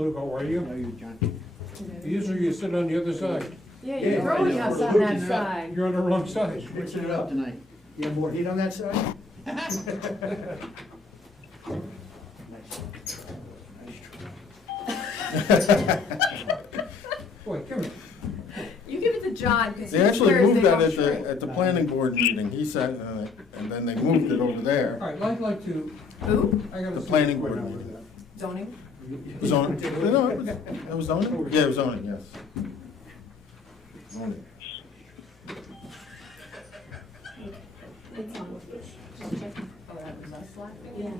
Luke, how are you? How are you, John? Usually you sit on the other side. Yeah, Yeah, you're throwing I know. us on Look, that he's side. You're on the wrong side. Mixing it up tonight. You have more heat on that side? Nice. Boy, come here. You give it to John, because he They actually swears they moved that don't at shrink. the planning board meeting, he said, and then they moved it over All there. right, I'd like to, Who? I gotta. The see planning what's board going on with meeting. that. Zoning? Zoning, no, it was zoning? Yeah, it was zoning, yes. Zoning. It's on. Just checking. Oh, that was us laughing?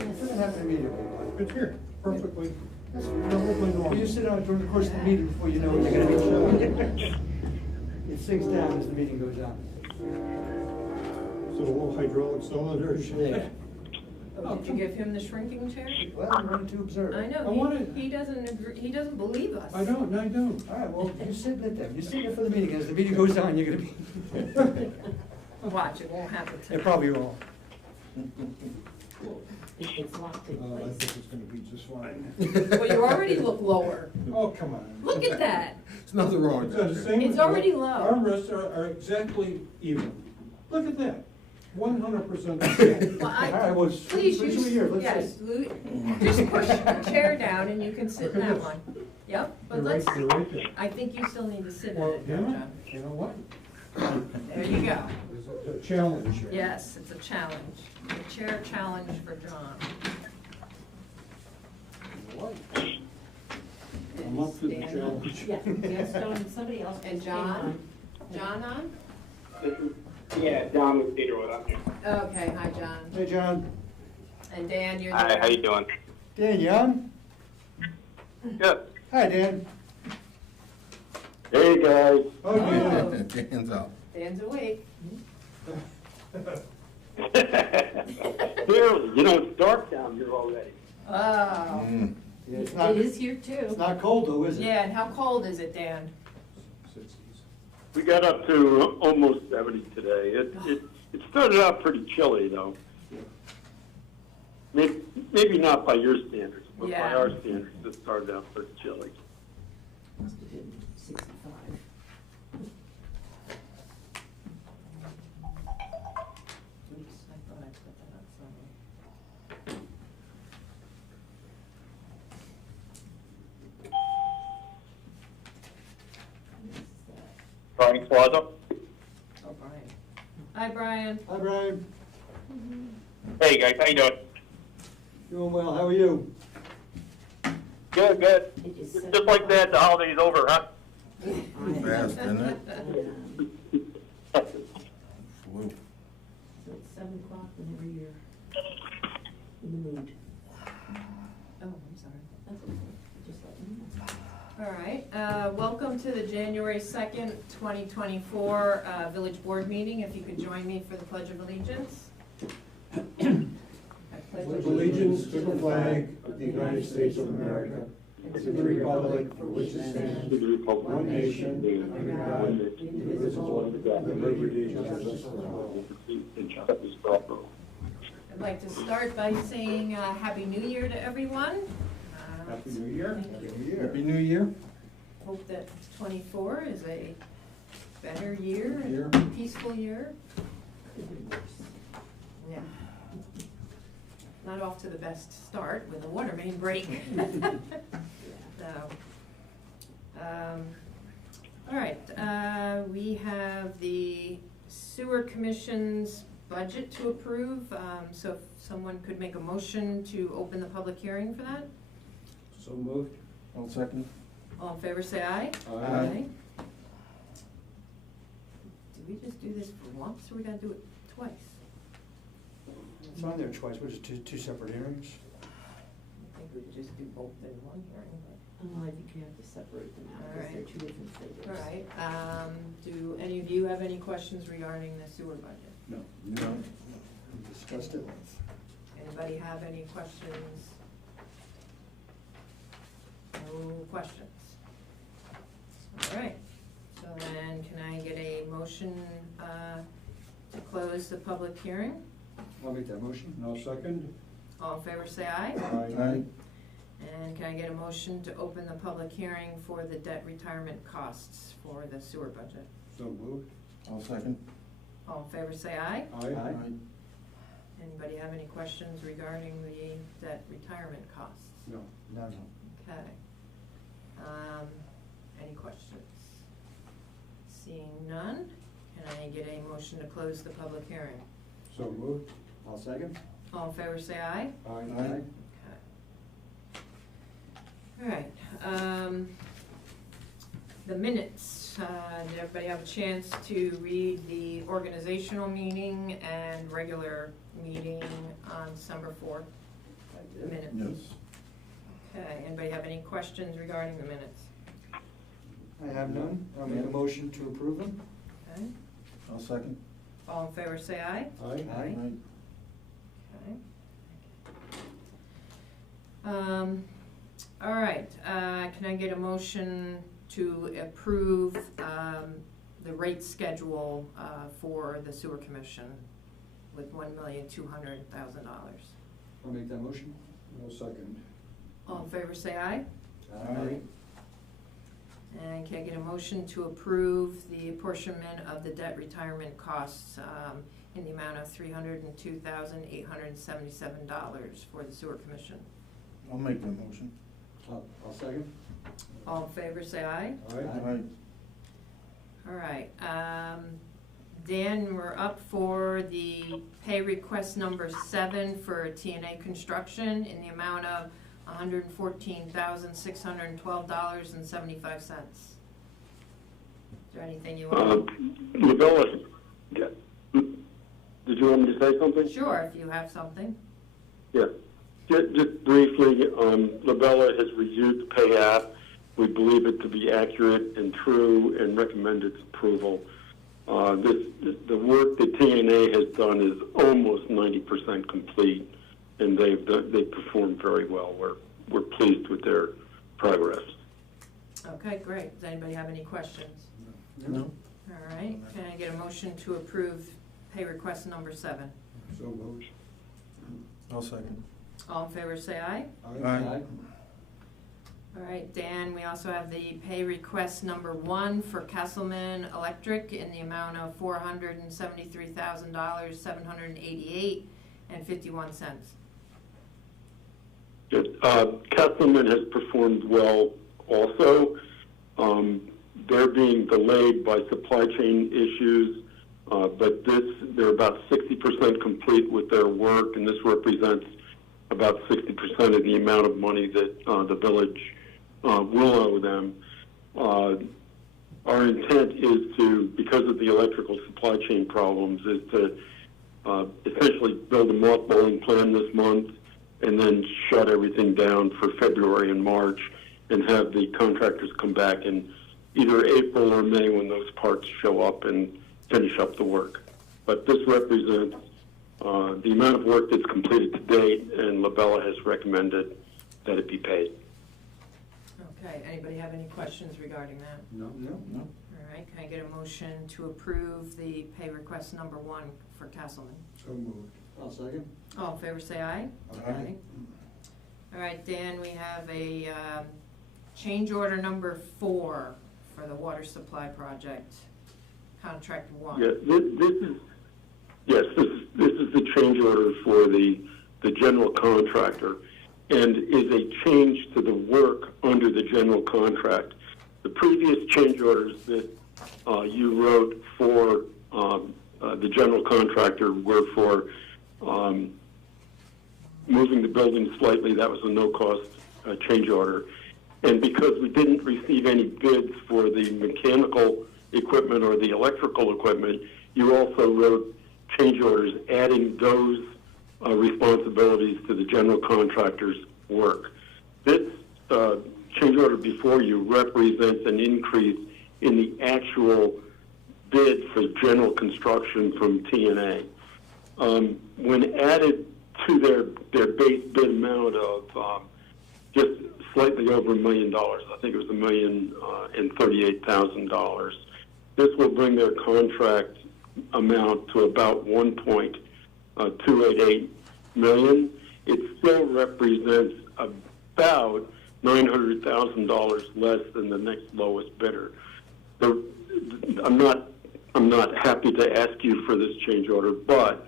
It doesn't happen immediately. It's here, perfectly, That's perfectly normal. You sit down during the course of the meeting before you know when you're gonna be showing. It sinks down as the meeting goes on. So a little hydraulic cylinder. Yeah. Oh, did you give him the shrinking chair? Well, I'm going to observe. I I know, wanted- he doesn't agree, he doesn't believe us. I don't. All right, well, you sit in there. You sit there for the meeting. As the meeting goes on, you're gonna be. Watch, it won't happen It tonight. probably won't. It's locked in I place. think it's gonna be just fine. Well, you already look lower. Oh, come on. Look at that. There's nothing wrong with It's the that. same. It's already low. Armrests are exactly even. Look at that, 100%. Well, All right, well, please switch use, to yours. Let's yes, see. just push the chair down and you can sit in that one. Yep, They're but right, let's, they're right there. I think you still need to sit in Well, it, damn it, John. you know what? There you go. It's a challenge here. Yes, it's a challenge. A chair challenge for John. I'm up to the Stand. challenge. Yeah, yes, Stone, somebody else. And just John? John on? Yeah, Don with Cedarwood, I'm here. Okay, hi, John. Hey, John. And Dan, you're Hi, there? how you doing? Dan, you on? Good. Hi, Dan. Hey, guys. Oh, yeah. Oh. Hands up. Dan's awake. Barely, you know, it's dark down here already. Oh. Mm. Yeah, it's It not, is here it's too. not cold though, is it? Yeah, and how cold is it, Dan? We got up to almost 70 today. It started out pretty chilly, though. Maybe not by your standards, but Yeah. by our standards, it started out pretty chilly. Must have been 65. Oops, I thought I put that on somewhere. Brian Plaza? Oh, Brian. Hi, Brian. Hi, Brian. Hey, guys, how you doing? Doing well. How are you? Good, good. It is Just like that, the holiday's over, huh? Fast, isn't it? So Flew. it's 7 o'clock whenever you're in the mood. Oh, I'm sorry. That's okay. Just let me know. All right, welcome to the January 2nd, 2024 Village Board meeting. If you could join me for the Pledge of Allegiance. I Pledge allegiance to the flag of the United States of America, and to the republic for which it stands, one nation, under God, indivisible, with liberty and justice for all. I'd like to start by saying Happy New Year to everyone. Happy New Year. Happy New Year. Hope that 24 is a better year, Year. and peaceful year. Could be worse. Yeah. Not off to the best start with a water main break. So, all right, we have the Sewer Commission's budget to approve. So if someone could make a motion to open the public hearing for that? So moved. 1 second. All in favor, say aye. Aye. Did we just do this for once, or we gotta do it twice? It's on there twice. What is it, two separate hearings? I think we could just do both in one hearing, Oh, I think you have to separate them out because they're Alright. two different figures. but, all right. Do any of you have any questions regarding the sewer budget? No. No. We discussed it. Anybody have any questions? No questions. All right, so then can I get a motion to close the public hearing? I'll make that motion. No second. All in favor, say aye. Aye. And can I get a motion to open the public hearing for the debt retirement costs for the sewer budget? So moved. I'll second. All in favor, say aye. Aye. Anybody have any questions regarding the debt retirement costs? No. No. Okay. Any questions? Seeing none, can I get a motion to close the public hearing? So moved. I'll second. All in favor, say aye. Aye. Okay. All right, the minutes, did everybody have a chance to read the organizational meeting and regular meeting on December 4th? The minutes? Yes. Okay, anybody have any questions regarding the minutes? I have none. I'll make a motion to approve them. Okay, I'll second. all in favor, say aye. Aye. Aye. Okay. All right, can I get a motion to approve, the rate schedule, for the sewer commission with $1,200,000? I'll make that motion. No second. All in favor, say aye. Aye. And can I get a motion to approve the apportionment of the debt retirement costs, in the amount of $302,877 for the sewer commission? I'll make that motion. I'll second. All in favor, say aye. Aye. All right, Dan, we're up for the pay request number 7 for TNA Construction in the amount of $114,612.75. Is there anything you want? Labella, yeah. Did you want me to say something? Sure, if you have something. Yeah. Just briefly, Labella has reviewed the pay app. We believe it to be accurate and true and recommend its approval. The work that TNA has done is almost 90% complete, and they've performed very well. We're pleased with their progress. Okay, great. Does anybody have any questions? No. All right, can I get a motion to approve pay request number 7? So moved. I'll second. All in favor, say aye. Aye. All right, Dan, we also have the pay request number 1 for Kesselman Electric in the amount of $473,788.51. Good. Kesselman has performed well also. They're being delayed by supply chain issues, but they're about 60% complete with their work, and this represents about 60% of the amount of money that the village will owe them. Our intent is to, because of the electrical supply chain problems, is to essentially build a mothballing plan this month and then shut everything down for February and March and have the contractors come back in either April or May when those parts show up and finish up the work. But this represents the amount of work that's completed to date, and Labella has recommended that it be paid. Okay, anybody have any questions regarding that? No. No. No. All right, can I get a motion to approve the pay request number 1 for Kesselman? So moved. I'll second. All in favor, say aye. Aye. All right, Dan, we have a change order number 4 for the water supply project, contract 1. Yeah, this is the change order for the general contractor, and is a change to the work under the general contract. The previous change orders that you wrote for the general contractor were for moving the building slightly. That was a no-cost change order. And because we didn't receive any bids for the mechanical equipment or the electrical equipment, you also wrote change orders adding those responsibilities to the general contractor's work. This change order before you represents an increase in the actual bid for general construction from TNA. When added to their base bid amount of just slightly over $1 million, I think it was $1,038,000, this will bring their contract amount to about $1.288 million. It still represents about $900,000 less than the next lowest bidder. I'm not happy to ask you for this change order, but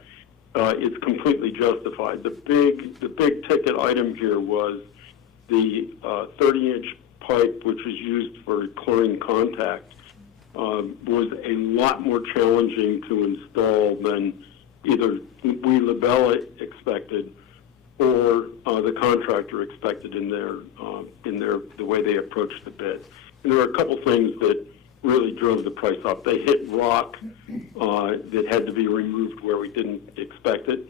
it's completely justified. The big ticket item here was the 30-inch pipe, which is used for chlorine contact, was a lot more challenging to install than either we, LaBelle, expected or the contractor expected in the way they approached the bid. And there were a couple things that really drove the price up. They hit rock that had to be removed where we didn't expect it,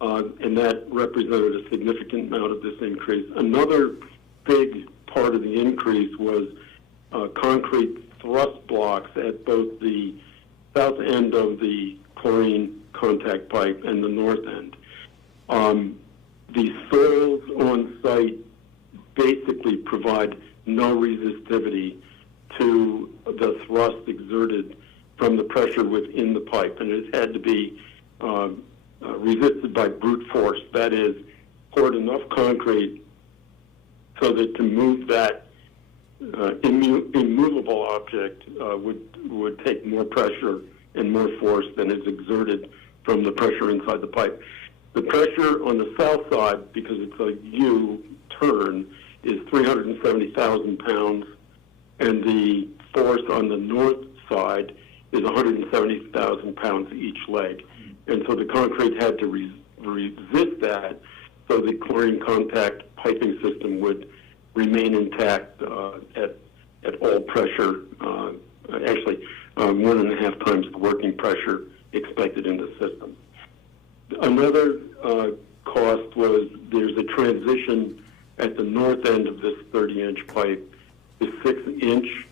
and that represented a significant amount of this increase. Another big part of the increase was concrete thrust blocks at both the south end of the chlorine contact pipe and the north end. The soils on site basically provide no resistivity to the thrust exerted from the pressure within the pipe, and it had to be resisted by brute force. That is, poured enough concrete so that to move that immovable object would take more pressure and more force than is exerted from the pressure inside the pipe. The pressure on the south side, because it's a U-turn, is 370,000 pounds, and the force on the north side is 170,000 pounds each leg. And so the concrete had to resist that, so the chlorine contact piping system would remain intact at all pressure, actually 1.5 times the working pressure expected in the system. Another cost was there's a transition at the north end of this 30-inch pipe, the 6-inch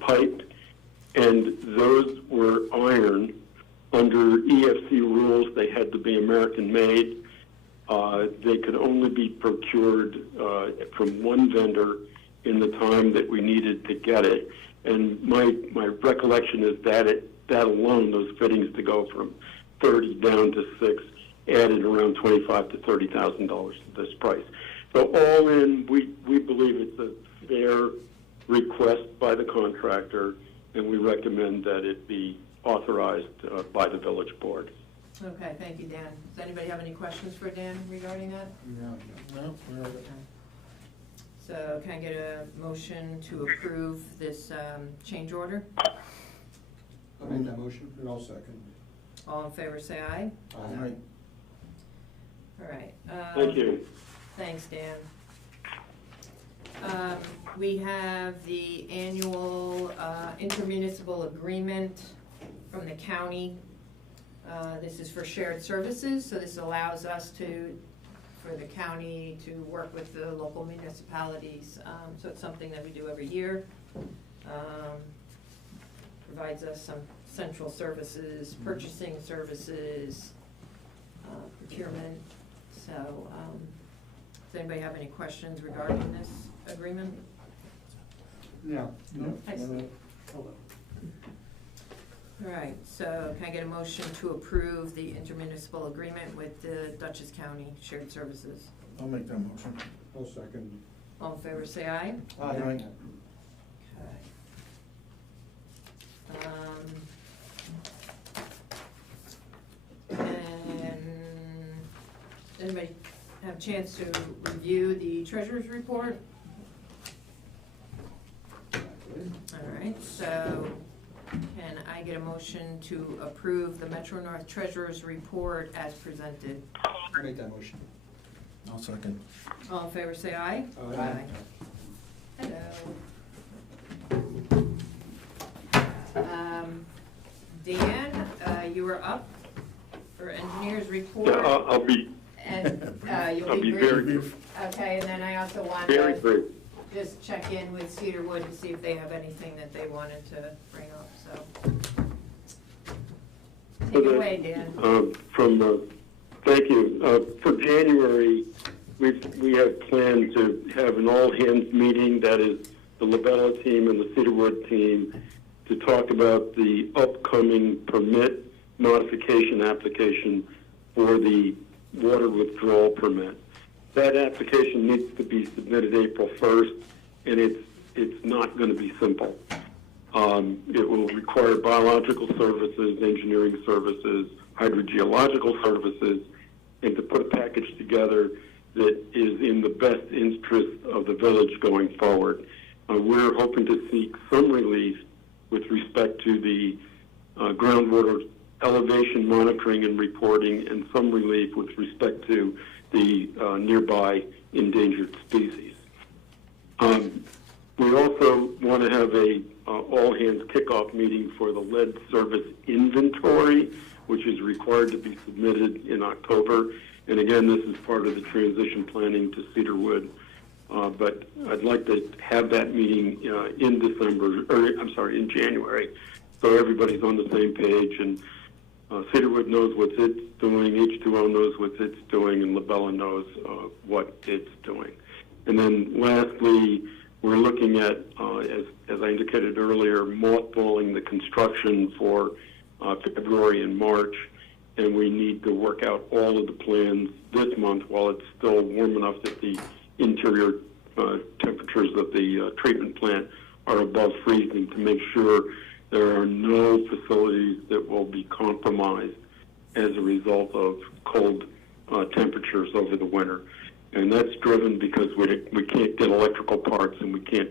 pipe, and those were iron. Under EFC rules, they had to be American-made. They could only be procured from one vendor in the time that we needed to get it. And my recollection is that that alone, those fittings to go from 30 down to 6, added around $25,000 to $30,000 to this price. So all in, we believe it's a fair request by the contractor, and we recommend that it be authorized by the village board. Okay, thank you, Dan. Does anybody have any questions for Dan regarding that? No, So can I get a motion to approve this change order? I'll make that motion. And I'll second. All in favor, say aye. Aye. All right. Thank you. Thanks, Dan. We have the annual intermunicipal agreement from the county. This is for shared services, so this allows us for the county to work with the local municipalities. So it's something that we do every year. Provides us some central services, purchasing services, procurement. So does anybody have any questions regarding this agreement? No. Excellent. All right, so can I get a motion to approve the intermunicipal agreement with the Dutchess County Shared Services? I'll make that motion. I'll second. All in favor, say aye. Aye. Okay. And anybody have a chance to review the treasurer's report? All right, so can I get a motion to approve the Metro North Treasurer's report as presented? I'll make that motion. I'll second. All in favor, say aye. Aye. Hello. Dan, you were up for engineer's report. Yeah, I'll be And you'll I'll be be brief? very brief. Okay, and then I also wanted Very to brief. just check in with Cedarwood and see if they have anything that they wanted to bring up, so. Take it away, Dan. Thank you. For January, we have planned to have an all-hands meeting, that is the LaBelle team and the Cedarwood team, to talk about the upcoming permit modification application for the water withdrawal permit. That application needs to be submitted April 1st, and it's not going to be simple. It will require biological services, engineering services, hydrogeological services, and to put a package together that is in the best interest of the village going forward. We're hoping to seek some relief with respect to the groundwater elevation monitoring and reporting, and some relief with respect to the nearby endangered species. We also want to have a all-hands kickoff meeting for the lead service inventory, which is required to be submitted in October. And again, this is part of the transition planning to Cedarwood. But I'd like to have that meeting in January, so everybody's on the same page, and Cedarwood knows what it's doing, H2O knows what it's doing, and Labella knows what it's doing. And then lastly, we're looking at, as I indicated earlier, mothballing the construction for February and March, and we need to work out all of the plans this month while it's still warm enough that the interior temperatures of the treatment plant are above freezing, to make sure there are no facilities that will be compromised as a result of cold temperatures over the winter. And that's driven because we can't get electrical parts, and we can't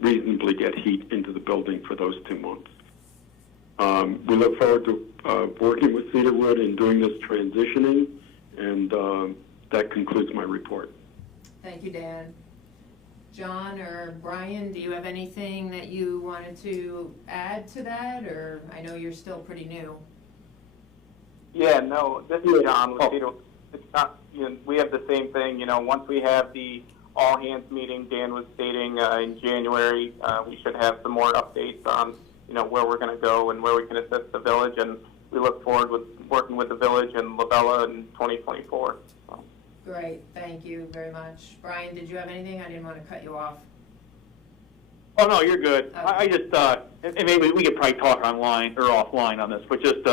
reasonably get heat into the building for those 2 months. We look forward to working with Cedarwood and doing this transitioning, and that concludes my report. Thank you, Dan. John or Brian, do you have anything that you wanted to add to that, or I know you're still pretty new? Yeah, no, this is John with Cedarwood. It's not, we have the same thing. Once we have the all-hands meeting, Dan was stating in January, we should have some more updates on, where we're going to go and where we can assist the village, and we look forward with working with the village and Labella in 2024. So. Great, thank you very much. Brian, did you have anything? I didn't want to cut you off. Oh, no, you're good. Okay. I just, and maybe we could probably talk online or offline on this, but just,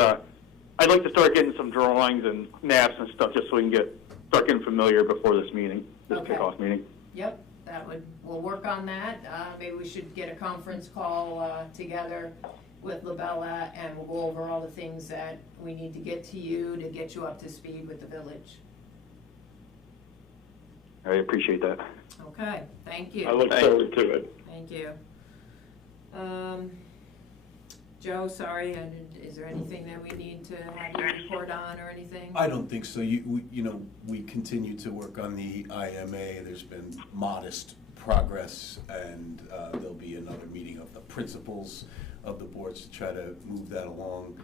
I'd like to start getting some drawings and maps and stuff just so we can start getting familiar before this meeting, this Okay. kickoff meeting. Yep, we'll work on that. Maybe we should get a conference call together with Labella, and we'll go over all the things that we need to get to you to get you up to speed with the village. I appreciate that. Okay, thank you. I look forward to it. Thank you. Joe, sorry, is there anything that we need to have you report on or anything? I don't think so. We continue to work on the IMA. There's been modest progress, and there'll be another meeting of the principals of the boards to try to move that along,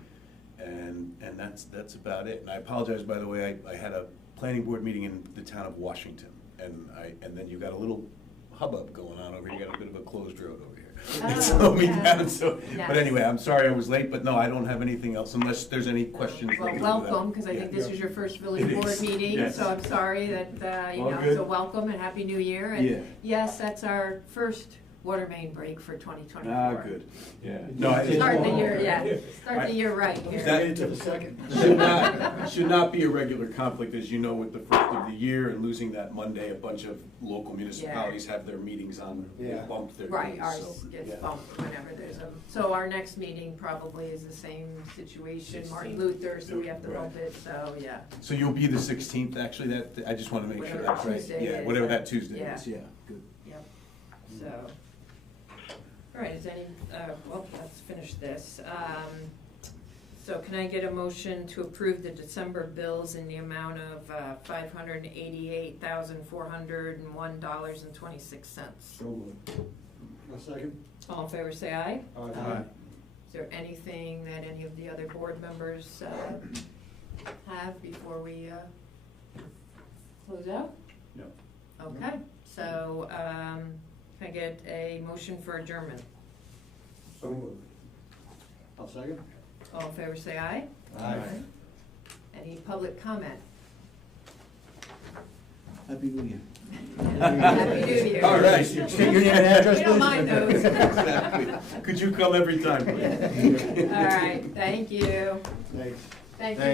and that's about it. And I apologize, by the way, I had a planning board meeting in the town of Washington, and then you got a little hubbub going on over here. You got a bit of a closed road over here. It slowed me down. So, Yes. but anyway, I'm sorry I was late. But no, I don't have anything else unless there's any questions. Well, welcome, because I think this is your first village It board is, meeting, yes. so I'm sorry that, All good. so welcome and Happy New Year. Yeah. And yes, that's our first water main break for 2024. Ah, good. Yeah. No, Start the year, start the year right here. That- Into the second. should not be a regular conflict, as you know, with the first of the year and losing that Monday. A bunch of local municipalities have their meetings on, Yeah. bumped their Right, days, ours so, gets yeah. bumped whenever there's a, so our next meeting probably is the same situation, Martin Luther, so we have to bump it, so, yeah. So you'll be the 16th, actually, I just want to make sure Whatever that's right. Tuesday Yeah, is, whatever that Tuesday yeah. is, yeah, good. Yep, so, all right, is any, well, let's finish this. So can I get a motion to approve the December bills in the amount of $588,401.26? So moved. A second? All in favor, say aye. Aye. Is there anything that any of the other board members have before we close out? No. Okay, so can I get a motion for adjournment? So moved. I'll second. All in favor, say aye. Aye. Any public comment? Happy New Year. Happy New Year. All right. State your name and address, We don't please. mind those. Exactly. Could you come every time, please? All right, thank you. Thanks. Thank you.